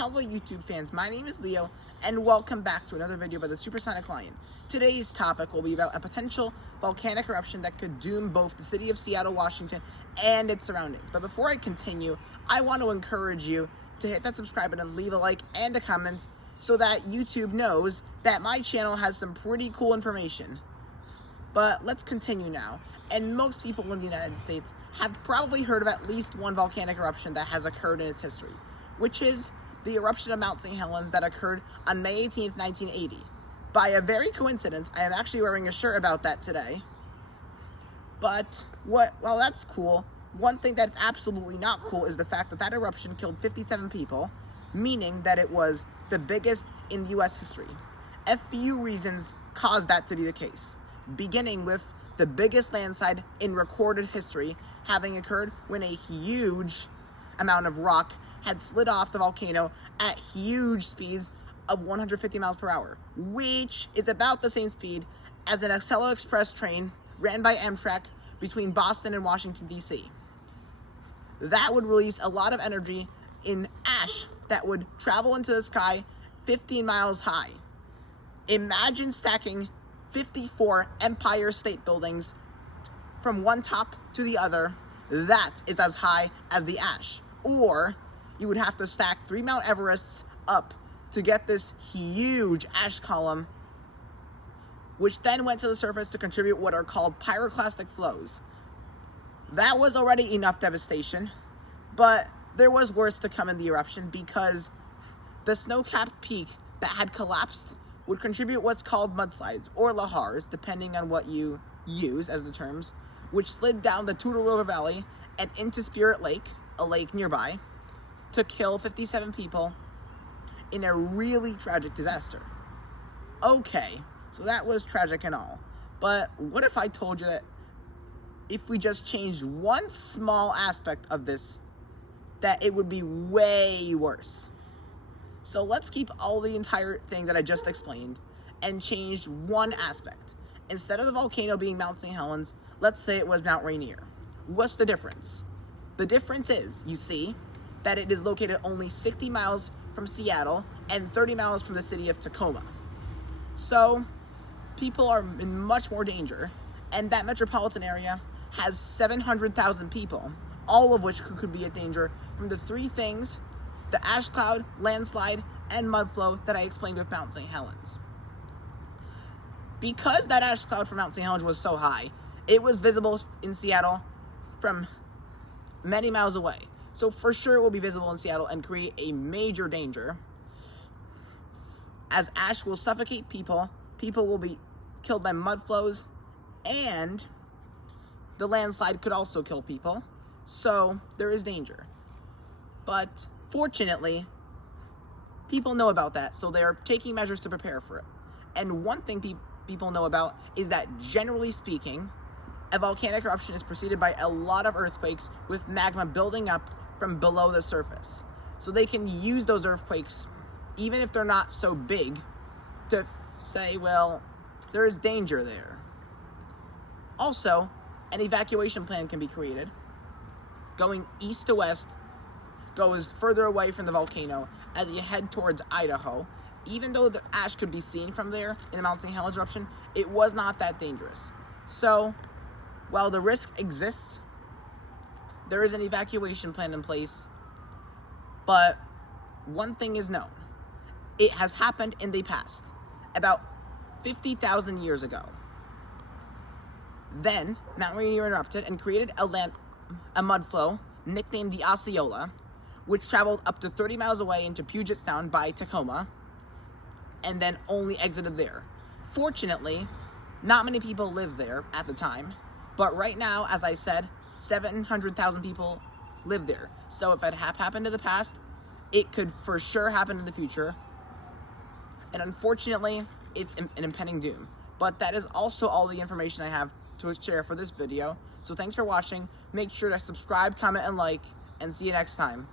Hello YouTube fans, my name is Leo, and welcome back to another video by the Supersonic Lion. Today's topic will be about a potential volcanic eruption that could doom both the city of Seattle, Washington, and its surroundings. But before I continue, I want to encourage you to hit that subscribe button, leave a like, and a comment, so that YouTube knows that my channel has some pretty cool information. But let's continue now, and most people in the United States have probably heard of at least one volcanic eruption that has occurred in its history, which is the eruption of Mount St. Helens that occurred on May 18th, 1980. By a very coincidence, I am actually wearing a shirt about that today. But, well, that's cool. One thing that's absolutely not cool is the fact that that eruption killed 57 people, meaning that it was the biggest in US history. A few reasons caused that to be the case, beginning with the biggest landslide in recorded history having occurred when a huge amount of rock had slid off the volcano at huge speeds of 150 miles per hour, which is about the same speed as an Acela Express train ran by Amtrak between Boston and Washington, D.C. That would release a lot of energy in ash that would travel into the sky 15 miles high. Imagine stacking 54 Empire State Buildings from one top to the other. That is as high as the ash. Or you would have to stack 3 Mount Everests up to get this huge ash column, which then went to the surface to contribute what are called pyroclastic flows. That was already enough devastation, but there was worse to come in the eruption because the snow-capped peak that had collapsed would contribute what's called mudslides, or lahars, depending on what you use as the terms, which slid down the Toutle River Valley and into Spirit Lake, a lake nearby, to kill 57 people in a really tragic disaster. Okay, so that was tragic and all, but what if I told you that if we just changed one small aspect of this, that it would be way worse? So let's keep all the entire thing that I just explained and change one aspect. Instead of the volcano being Mount St. Helens, let's say it was Mount Rainier. What's the difference? The difference is, you see, that it is located only 60 miles from Seattle and 30 miles from the city of Tacoma. So people are in much more danger, and that metropolitan area has 700,000 people, all of which could be a danger from the three things: the ash cloud, landslide, and mud flow that I explained with Mount St. Helens. Because that ash cloud from Mount St. Helens was so high, it was visible in Seattle from many miles away. So for sure it will be visible in Seattle and create a major danger, as ash will suffocate people, people will be killed by mud flows, and the landslide could also kill people. So there is danger. But fortunately, people know about that, so they're taking measures to prepare for it. And one thing people know about is that, generally speaking, a volcanic eruption is preceded by a lot of earthquakes with magma building up from below the surface. So they can use those earthquakes, even if they're not so big, to say, well, there is danger there. Also, an evacuation plan can be created. Going east to west goes further away from the volcano as you head towards Idaho. Even though the ash could be seen from there in the Mount St. Helens eruption, it was not that dangerous. So, while the risk exists, there is an evacuation plan in place, but one thing is known. It has happened in the past, about 50,000 years ago. Then, Mount Rainier erupted and created a mud flow nicknamed the Osceola, which traveled up to 30 miles away into Puget Sound by Tacoma, and then only exited there. Fortunately, not many people lived there at the time, but right now, as I said, 700,000 people live there. So if it happened in the past, it could for sure happen in the future. And unfortunately, it's an impending doom. But that is also all the information I have to share for this video. So thanks for watching. Make sure to subscribe, comment, and like, and see you next time.